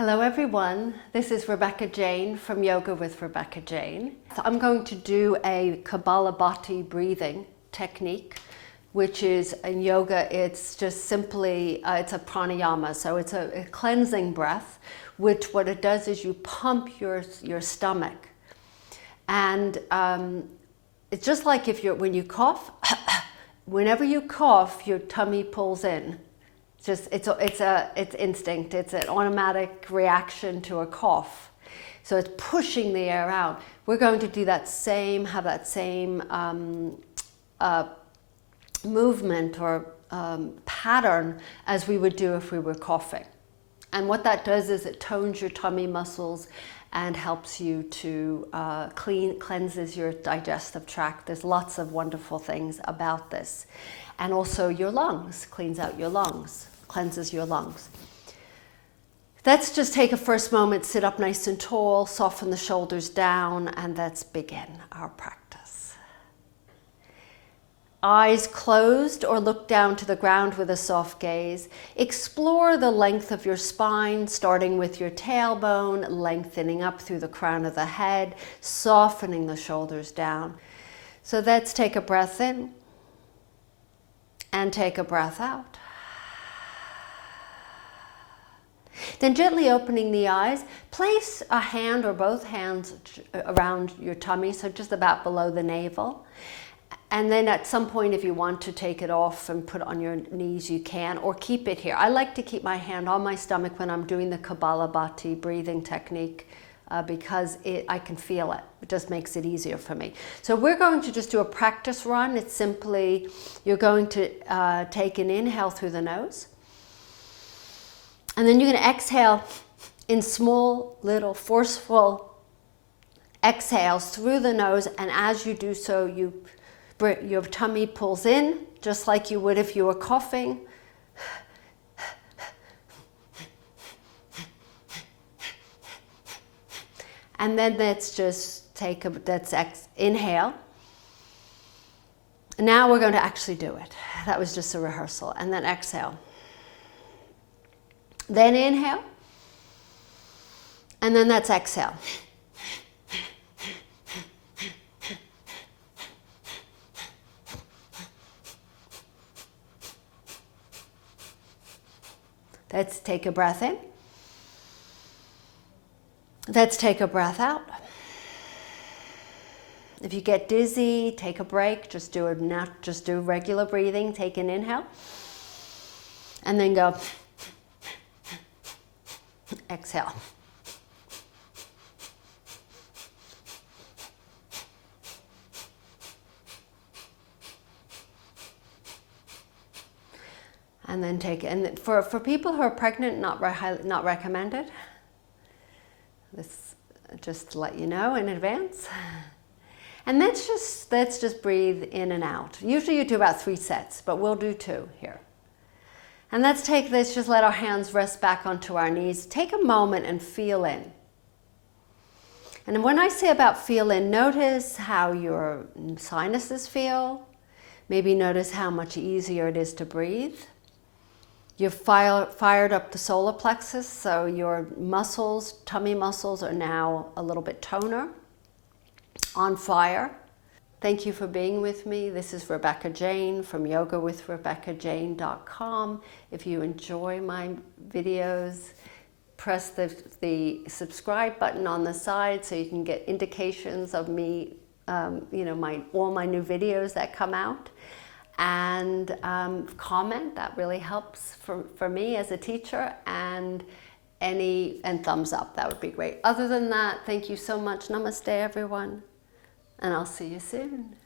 Hello everyone, this is Rebecca Jane from Yoga with Rebecca Jane. I'm going to do a Kapalabhati breathing technique, which is in yoga, it's just simply, it's a pranayama, so it's a cleansing breath, which what it does is you pump your stomach. And it's just like when you cough, whenever you cough, your tummy pulls in. It's instinct. It's an automatic reaction to a cough. So it's pushing the air out. We're going to do that same, have that same movement or pattern as we would do if we were coughing. And what that does is it tones your tummy muscles and helps you to cleanses your digestive tract. There's lots of wonderful things about this. And also your lungs, cleans out your lungs, cleanses your lungs. Let's just take a first moment, sit up nice and tall, soften the shoulders down, and let's begin our practice. Eyes closed or look down to the ground with a soft gaze. Explore the length of your spine, starting with your tailbone, lengthening up through the crown of the head, softening the shoulders down. So let's take a breath in. And take a breath out. Then gently opening the eyes, place a hand or both hands around your tummy, so just about below the navel. And then at some point, if you want to take it off and put it on your knees, you can, or keep it here. I like to keep my hand on my stomach when I'm doing the Kapalabhati breathing technique because I can feel it. It just makes it easier for me. So we're going to just do a practice run. It's simply, you're going to take an inhale through the nose. And then you're going to exhale in small, little, forceful exhales through the nose. And as you do so, your tummy pulls in, just like you would if you were coughing. And then let's just inhale. Now we're going to actually do it. That was just a rehearsal. And then exhale. Then inhale. And then that's exhale. Let's take a breath in. Let's take a breath out. If you get dizzy, take a break. Just do regular breathing. Take an inhale. And then go. Exhale. And then take it. And for people who are pregnant, not recommended. This, just to let you know in advance. And let's just breathe in and out. Usually you do about 3 sets, but we'll do 2 here. And let's just let our hands rest back onto our knees. Take a moment and feel in. And when I say about feel in, notice how your sinuses feel. Maybe notice how much easier it is to breathe. You've fired up the solar plexus, so your muscles, tummy muscles, are now a little bit toner, on fire. Thank you for being with me. This is Rebecca Jane from yogawithrebeccajane.com. If you enjoy my videos, press the subscribe button on the side so you can get indications of me, all my new videos that come out. And comment, that really helps for me as a teacher, and thumbs up, that would be great. Other than that, thank you so much. Namaste, everyone, and I'll see you soon.